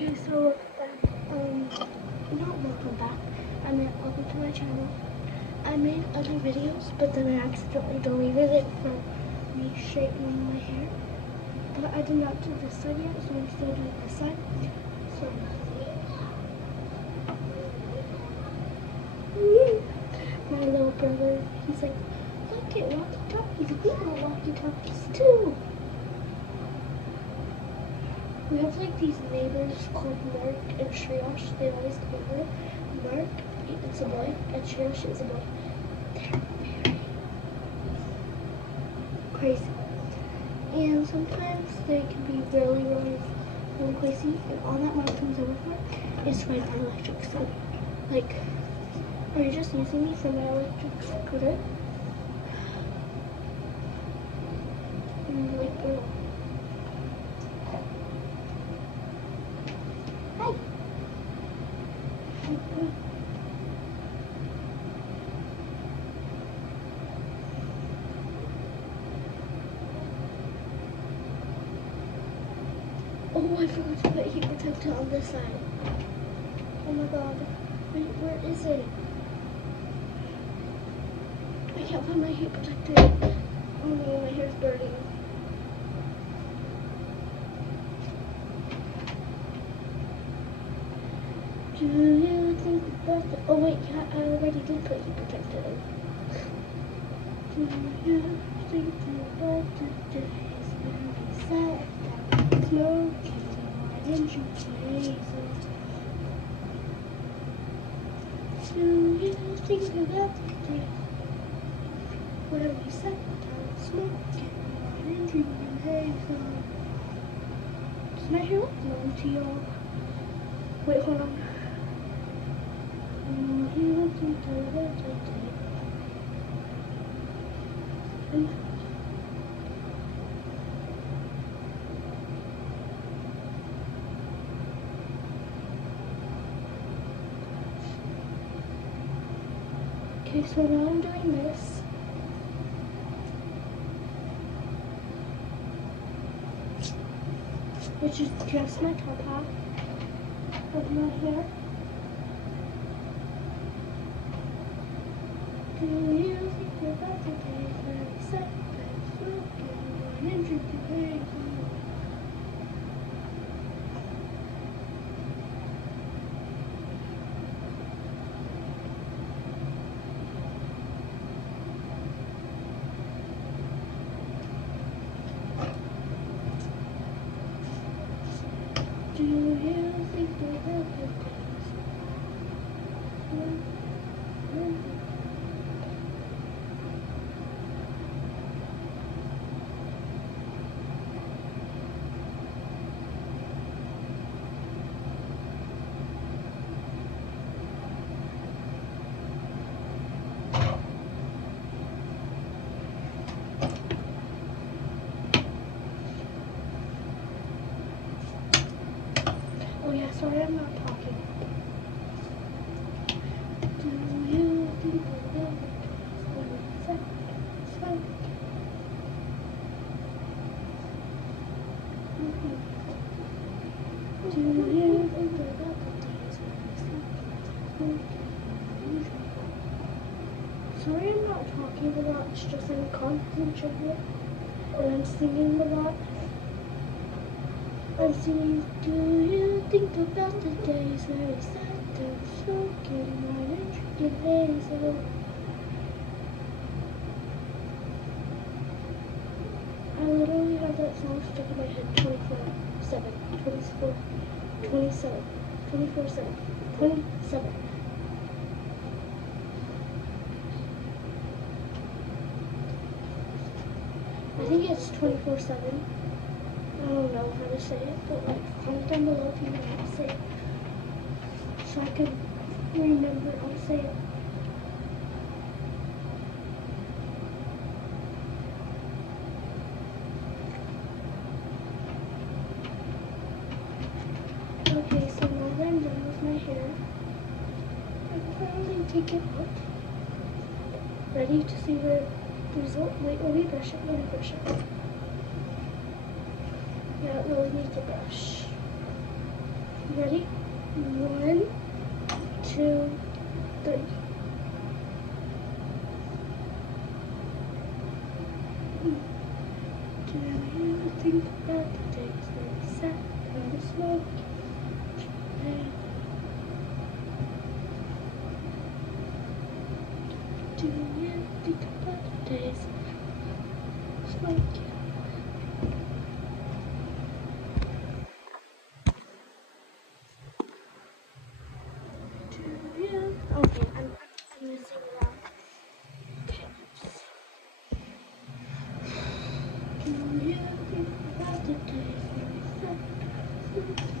Okay, so welcome back. Not welcome back. I meant welcome to my channel. I made other videos, but then I accidentally deleted it for me straightening my hair. But I did not do this side yet, so I'm still doing this side. So, my little brother, he's like, look at walkie-talkies. We got walkie-talkies too. We have like these neighbors called Mark and Shriosh. They always come over. Mark, it's a boy, and Shriosh is a boy. They're very crazy. And sometimes they can be really crazy. And all that Mark comes over for is to ride my electric scooter. Like, are you just using me for my electric scooter? Like, girl. Hi. Oh, I forgot to put heat protector on this side. Oh my god. Wait, where is it? I can't find my heat protector. Oh no, my hair's burning. Do you think about the... Oh wait, yeah, I already did put heat protector in. Do you think about the days when we sat down smoking? Why didn't you say so? Do you think about the days where we sat down smoking? Why didn't you say so? Does my hair look long to y'all? Wait, hold on. Do you think about the days? Okay, so now I'm doing this. Which is just my top half of my hair. Do you think about the days when we sat there smoking wine and drinking hazy? Do you think about the days when Oh yeah, sorry I'm not talking. Do you think about the days when we sat smoking? Do you think about the days when we sat smoking? Sorry I'm not talking a lot, it's just I'm concentrated and I'm singing a lot. I'm singing, do you think about the days where we sat down smoking wine and drinking hazel? I literally have that song stuck in my head 24/7, 24/7, 27. I think it's 24/7. I don't know how to say it, but like comment down below if you know how to say it. So I can remember how to say it. Okay, so now that I'm done with my hair, I'm finally take it out. Ready to see the result? Wait, let me brush it. Yeah, it really needs a brush. Ready? 1, 2, 3. Do you think about the days when we sat on the smoke? Do you think about the days smoke? Do you? Okay, I'm gonna sing it out. Okay. Do you think about the days when we sat on the smoke?